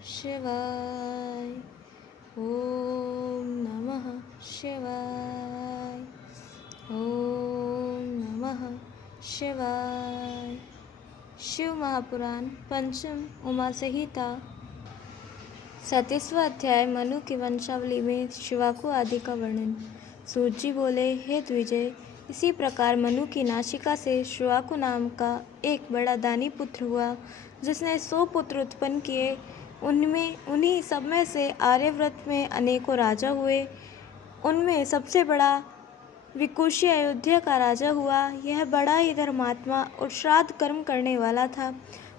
शिवाय। ओम नमः शिवाय। ओम नमः शिवाय। शिव महापुराण पंचम उमा संहिता 37वां अध्याय मनु की वंशावली में शिवाकु आदि का वर्णन। सूत जी बोले, हे द्विजय, इसी प्रकार मनु की नासिका से शिवाकु नाम का एक बड़ा दानी पुत्र हुआ, जिसने 100 पुत्र उत्पन्न किए। उन्हीं सब में से आर्यव्रत में अनेकों राजा हुए। उनमें सबसे बड़ा विकुशी अयोध्या का राजा हुआ। यह बड़ा ही धर्मात्मा और श्राद्ध कर्म करने वाला था,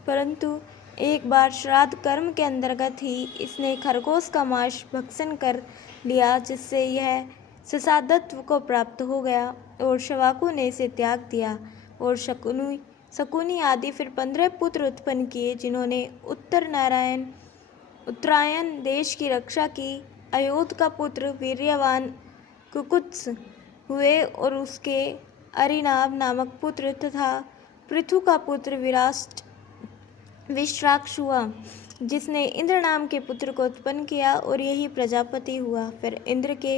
परंतु एक बार श्राद्ध कर्म के अंतर्गत ही इसने खरगोश का मांस भक्षण कर लिया, जिससे यह ससादत्व को प्राप्त हो गया और शिवाकु ने इसे त्याग दिया। और शकुनी आदि फिर 15 पुत्र उत्पन्न किए, जिन्होंने उत्तरायण देश की रक्षा की। अयोध्या का पुत्र वीर्यवान कुकुत्स हुए और उसके अरिनाभ नामक पुत्र तथा पृथु का पुत्र विश्राक्ष हुआ, जिसने इंद्र नाम के पुत्र को उत्पन्न किया और यही प्रजापति हुआ। फिर इंद्र के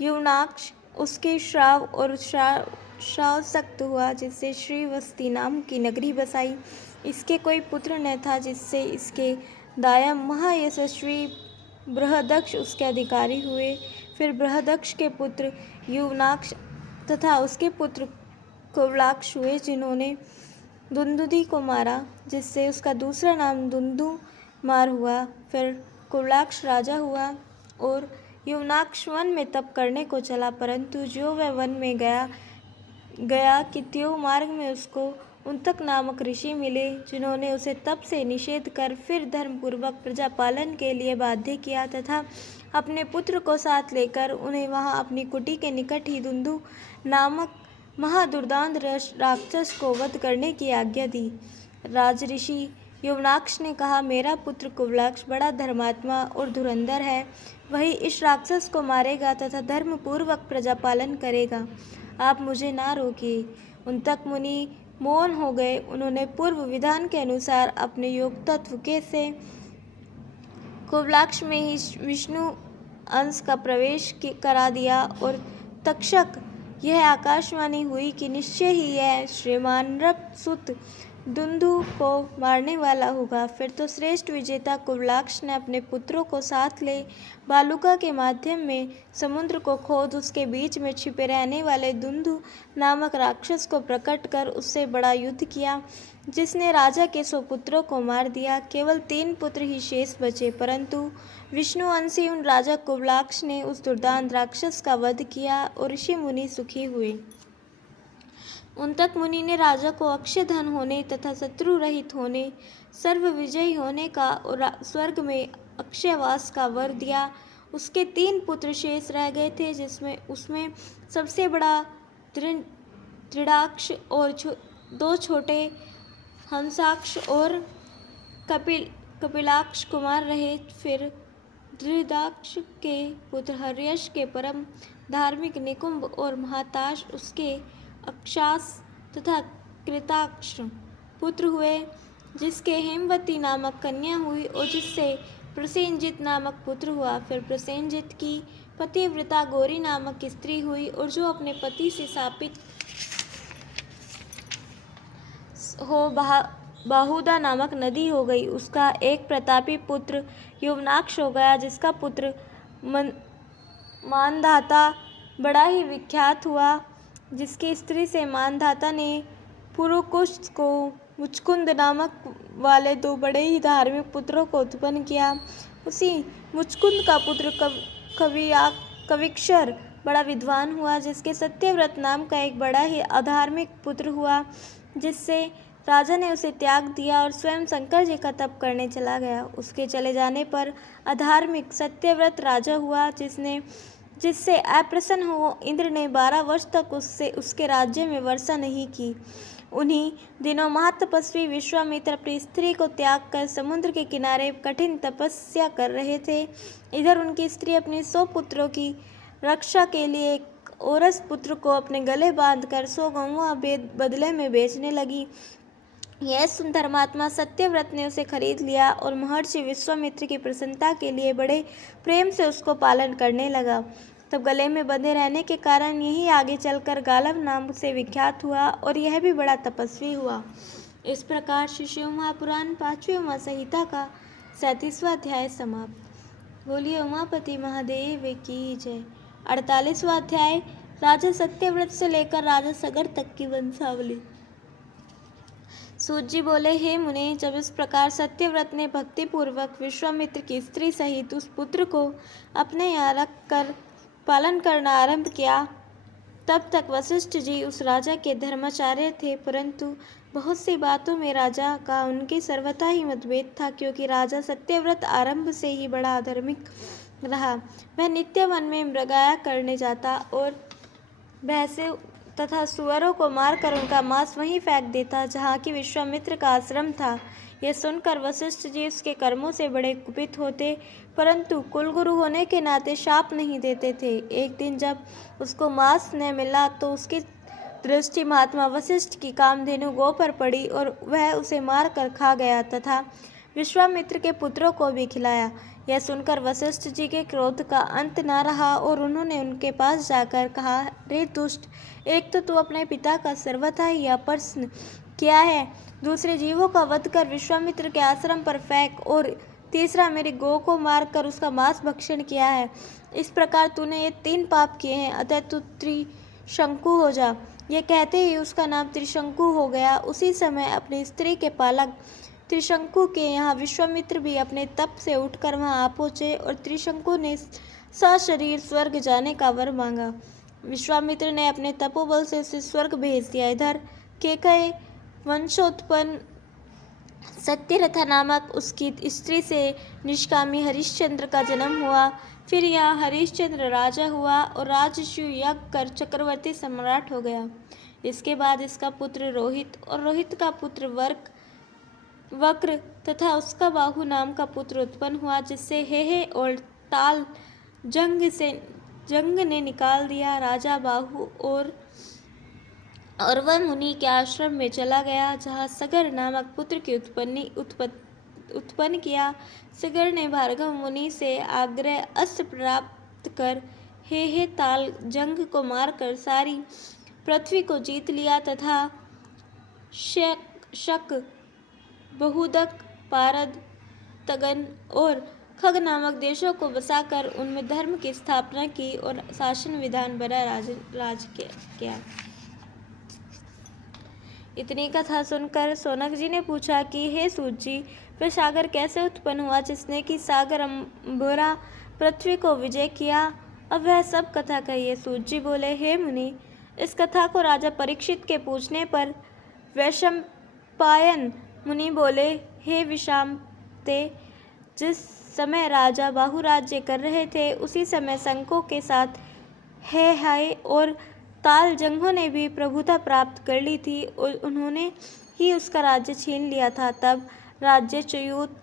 युवनाक्ष उसके श्राव और श्रावसक्त हुआ, जिससे श्रीवस्ती नाम की नगरी बसाई। इसके कोई पुत्र न था, जिससे इसके दाया महायशस्वी बृहदक्ष उसके अधिकारी हुए। फिर बृहदक्ष के पुत्र युवनाक्ष तथा उसके पुत्र कुवलाक्ष हुए, जिन्होंने दुंदुदी को मारा, जिससे उसका दूसरा नाम दुंदुमार हुआ। फिर कुवलाक्ष राजा हुआ और युवनाक्ष वन में तप करने को चला, परंतु जो वह वन में गया कि त्यों मार्ग में उसको उन्तक नामक ऋषि मिले, जिन्होंने उसे तप से निषेध कर फिर धर्मपूर्वक प्रजा पालन के लिए बाध्य किया तथा अपने पुत्र को साथ लेकर उन्हें वहां अपनी कुटी के निकट ही दुंदु नामक महादुर्दांत राक्षस को वध करने की आज्ञा दी। राजऋषि युवनाक्ष ने कहा, मेरा पुत्र कुवलाक्ष बड़ा धर्मात्मा और धुरंधर है, वही इस राक्षस को मारेगा तथा धर्मपूर्वक प्रजा पालन करेगा। आप मुझे ना रोकिए। उन्तक मुनि मौन हो गए। उन्होंने पूर्व विधान के अनुसार अपने योग तत्व के से कुवलाक्ष में ही विष्णु अंश का प्रवेश करा दिया और तक्षक यह आकाशवाणी हुई कि निश्चय ही यह श्रीमान नृपसुत दुंदु को मारने वाला होगा। फिर तो श्रेष्ठ विजेता कुवलाक्ष ने अपने पुत्रों को साथ ले बालुका के माध्यम में समुद्र को खोद उसके बीच में छिपे रहने वाले दुंदु नामक राक्षस को प्रकट कर उससे बड़ा युद्ध किया, जिसने राजा के 100 पुत्रों को मार दिया। केवल 3 पुत्र ही शेष बचे, परंतु विष्णु अंशी उन राजा कुवलाक्ष ने उस दुर्दांत राक्षस का वध किया और ऋषि मुनि सुखी हुए। उन्तक मुनि ने राजा को अक्षय धन होने तथा शत्रु रहित होने, सर्व विजयी होने का और स्वर्ग में अक्षयवास का वर दिया। उसके 3 पुत्र शेष रह गए थे, उसमें सबसे बड़ा त्रिडाक्ष और 2 छोटे हंसाक्ष और कपिलाक्ष कुमार रहे। फिर त्रिदाक्ष के पुत्र हर्यश के परम धार्मिक निकुंभ और महाताश उसके अक्षास तथा कृताक्ष पुत्र हुए, जिसके हेमवती नामक कन्या हुई और जिससे प्रसेनजित नामक पुत्र हुआ। फिर प्रसेनजित की पतिव्रता गौरी नामक स्त्री हुई और जो अपने पति से शापित हो बाहुदा नामक नदी हो गई। उसका एक प्रतापी पुत्र युवनाक्ष हो गया, जिसका पुत्र मानधाता बड़ा ही विख्यात हुआ, जिसकी स्त्री से मानधाता ने पुरुकुश को मुचकुंद नामक वाले 2 बड़े ही धार्मिक पुत्रों को उत्पन्न किया। उसी मुचकुंद का पुत्र कविक्षर बड़ा विद्वान हुआ, जिसके सत्यव्रत नाम का एक बड़ा ही अधार्मिक पुत्र हुआ, जिससे राजा ने उसे त्याग दिया और स्वयं शंकर जी का तप करने चला गया। उसके चले जाने पर अधार्मिक सत्यव्रत राजा हुआ, जिससे अप्रसन्न हो इंद्र ने 12 वर्ष तक उसके राज्य में वर्षा नहीं की। उन्हीं दिनों महातपस्वी विश्वामित्र अपनी स्त्री को त्याग कर समुद्र के किनारे कठिन तपस्या कर रहे थे। इधर उनकी स्त्री अपने 100 पुत्रों की रक्षा के लिए एक औरस पुत्र को अपने गले बांधकर 100 गौवां बदले में बेचने लगी। यह सुन धर्मात्मा सत्यव्रत ने उसे खरीद लिया और महर्षि विश्वामित्र की प्रसन्नता के लिए बड़े प्रेम से उसको पालन करने लगा। तब गले में बंधे रहने के कारण यही आगे चलकर गालव नाम से विख्यात हुआ और यह भी बड़ा तपस्वी हुआ। इस प्रकार श्री शिव महापुराण 5वीं उमा संहिता का 37वां अध्याय समाप्त। बोलिए उमापति महादेव की जय। 48वां अध्याय राजा सत्यव्रत से लेकर राजा सगर तक की वंशावली। सूत जी बोले, हे मुने, जब इस प्रकार सत्यव्रत ने भक्ति पूर्वक विश्वामित्र की स्त्री सहित उस पुत्र को अपने यहाँ रख कर पालन करना आरंभ किया, तब तक वशिष्ठ जी उस राजा के धर्माचार्य थे, परंतु बहुत सी बातों में राजा का उनके सर्वथा ही मतभेद था, क्योंकि राजा सत्यव्रत आरंभ से ही बड़ा अधार्मिक रहा। वह नित्य वन में मृगया करने जाता और भैंसे तथा सुअरों को मारकर उनका मांस वहीं फेंक देता जहाँ की विश्वामित्र का आश्रम था। यह सुनकर वशिष्ठ जी उसके कर्मों से बड़े कुपित होते, परंतु कुलगुरु होने के नाते शाप नहीं देते थे। एक दिन जब उसको मांस न मिला तो उसकी दृष्टि महात्मा वशिष्ठ की कामधेनु गौ पर पड़ी और वह उसे मार कर खा गया तथा विश्वामित्र के पुत्रों को भी खिलाया। यह सुनकर वशिष्ठ जी के क्रोध का अंत न रहा और उन्होंने उनके पास जाकर कहा, रे दुष्ट, एक तो तू अपने पिता का सर्वथा ही अपहरण किया है, दूसरे जीवों का वध कर विश्वामित्र के आश्रम पर फेंक और तीसरा मेरी गौ को मारकर उसका मांस भक्षण किया है। इस प्रकार तूने ये 3 पाप किए हैं, अतः तू त्रिशंकु हो जा। यह कहते ही उसका नाम त्रिशंकु हो गया। उसी समय अपनी स्त्री के पालक त्रिशंकु के यहाँ विश्वामित्र भी अपने तप से उठकर वहाँ आ पहुँचे और त्रिशंकु ने सशरीर स्वर्ग जाने का वर मांगा। विश्वामित्र ने अपने तपोबल से उसे स्वर्ग भेज दिया। इधर केकय वंशोत्पन्न सत्यरथा नामक उसकी स्त्री से निष्कामी हरिश्चंद्र का जन्म हुआ। फिर यहाँ हरिश्चंद्र राजा हुआ और राजस्व यज्ञ कर चक्रवर्ती सम्राट हो गया। इसके बाद इसका पुत्र रोहित और रोहित का पुत्र वक्र तथा उसका बाहु नाम का पुत्र उत्पन्न हुआ, जिससे हे और ताल जंग ने निकाल दिया। राजा बाहु और वह मुनि के आश्रम में चला गया, जहाँ सगर नामक पुत्र की उत्पन्न किया। सगर ने भार्गव मुनि से आग्रह अस्त्र प्राप्त कर हे ताल जंग को मारकर सारी पृथ्वी को जीत लिया तथा शक, बहुदक, पारद, तगन और खग नामक देशों को बसाकर उनमें धर्म की स्थापना की और शासन विधान बना राज किया। इतनी कथा सुनकर सौनक जी ने पूछा कि हे सूत जी, वह सागर कैसे उत्पन्न हुआ जिसने कि सागर अंबुरा पृथ्वी को विजय किया? अब वह सब कथा कहिए। सूत जी बोले, हे मुनि, इस कथा को राजा परीक्षित के पूछने पर वैशंपायन मुनि बोले, हे विषामते, जिस समय राजा बाहु राज्य कर रहे थे उसी समय शंकों के साथ हाय और ताल जंगों ने भी प्रभुता प्राप्त कर ली थी और उन्होंने ही उसका राज्य छीन लिया था। तब राज्यच्युत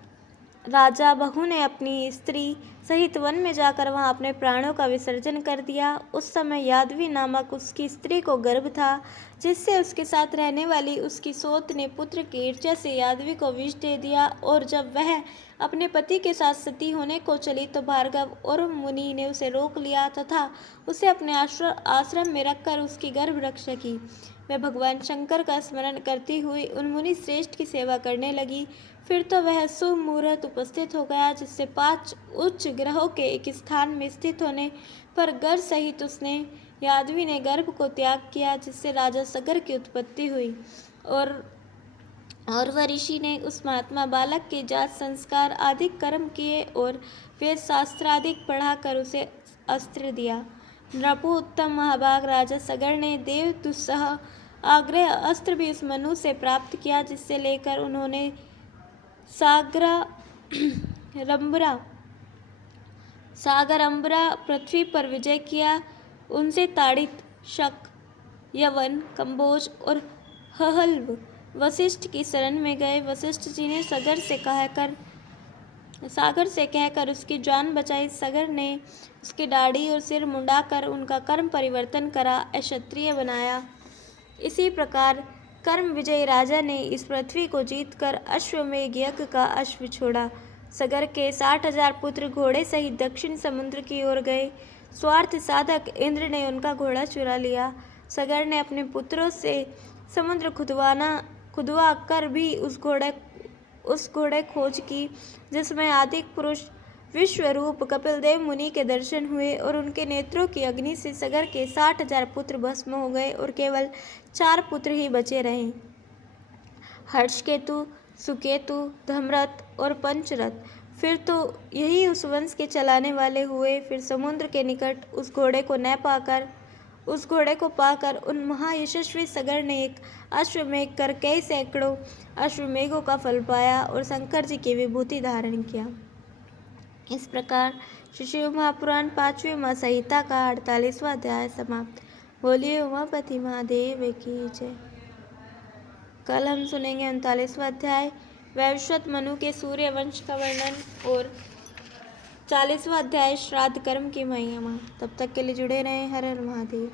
राजा बाहु ने अपनी स्त्री सहित वन में जाकर वहां अपने प्राणों का विसर्जन कर दिया। उस समय यादवी नामक उसकी स्त्री को गर्भ था, जिससे उसके साथ रहने वाली उसकी सोत ने पुत्र की ईर्ष्या से यादवी को विष दे दिया और जब वह अपने पति के साथ सती होने को चली तो भार्गव और मुनि ने उसे रोक लिया तथा उसे अपने आश्रम में रखकर उसकी गर्भ रक्षा की। वह भगवान शंकर का स्मरण करती हुई उन मुनि श्रेष्ठ की सेवा करने लगी। फिर तो वह शुभ मुहूर्त उपस्थित हो गया, जिससे 5 उच्च ग्रहों के एक स्थान में स्थित होने पर गर्भ सहित उसने यादवी ने गर्भ को त्याग किया, जिससे राजा सगर की उत्पत्ति हुई और वह ऋषि ने उस महात्मा बालक के जात संस्कार आदि कर्म किए और वेद शास्त्रादिक पढ़ाकर उसे अस्त्र दिया। नृपु उत्तम महाभाग राजा सगर ने देव दुस्सह आग्रह अस्त्र भी उस मनु से प्राप्त किया, जिससे लेकर उन्होंने सागरंबरा पृथ्वी पर विजय किया। उनसे ताड़ित, शक, यवन, कंबोज और हहल्व वशिष्ठ की शरण में गए। वशिष्ठ जी ने सागर से कहकर उसकी जान बचाई। सगर ने उसकी दाढ़ी और सिर मुंडाकर उनका कर्म परिवर्तन करा, अक्षत्रिय बनाया। इसी प्रकार कर्म विजयी राजा ने इस पृथ्वी को जीतकर अश्वमेध यज्ञ का अश्व छोड़ा। सगर के 60,000 पुत्र घोड़े सहित दक्षिण समुद्र की ओर गए। स्वार्थ साधक इंद्र ने उनका घोड़ा चुरा लिया। सगर ने अपने पुत्रों से समुद्र खुदवा कर भी उस घोड़े खोज की जिसमें आदिक पुरुष विश्वरूप कपिल देव मुनि के दर्शन हुए और उनके नेत्रों की अग्नि से सगर के 60,000 पुत्र भस्म हो गए और केवल 4 पुत्र ही बचे रहे, हर्षकेतु, सुकेतु, धर्मरथ और पंचरथ। फिर तो यही उस वंश के चलाने वाले हुए। फिर समुद्र के निकट उस घोड़े को पाकर उन महायशस्वी सगर ने एक अश्वमेघ कर कई सैकड़ों अश्वमेघों का फल पाया और शंकर जी की विभूति धारण किया। इस प्रकार श्री शिव महापुराण 5वीं महासंहिता का 48वां अध्याय समाप्त। बोलिए उमापति महादेव की जय। कल हम सुनेंगे 39वां अध्याय वैवस्वत मनु के सूर्य वंश का वर्णन और 40वां अध्याय श्राद्ध कर्म की महिमा। तब तक के लिए जुड़े रहें। हर हर महादेव।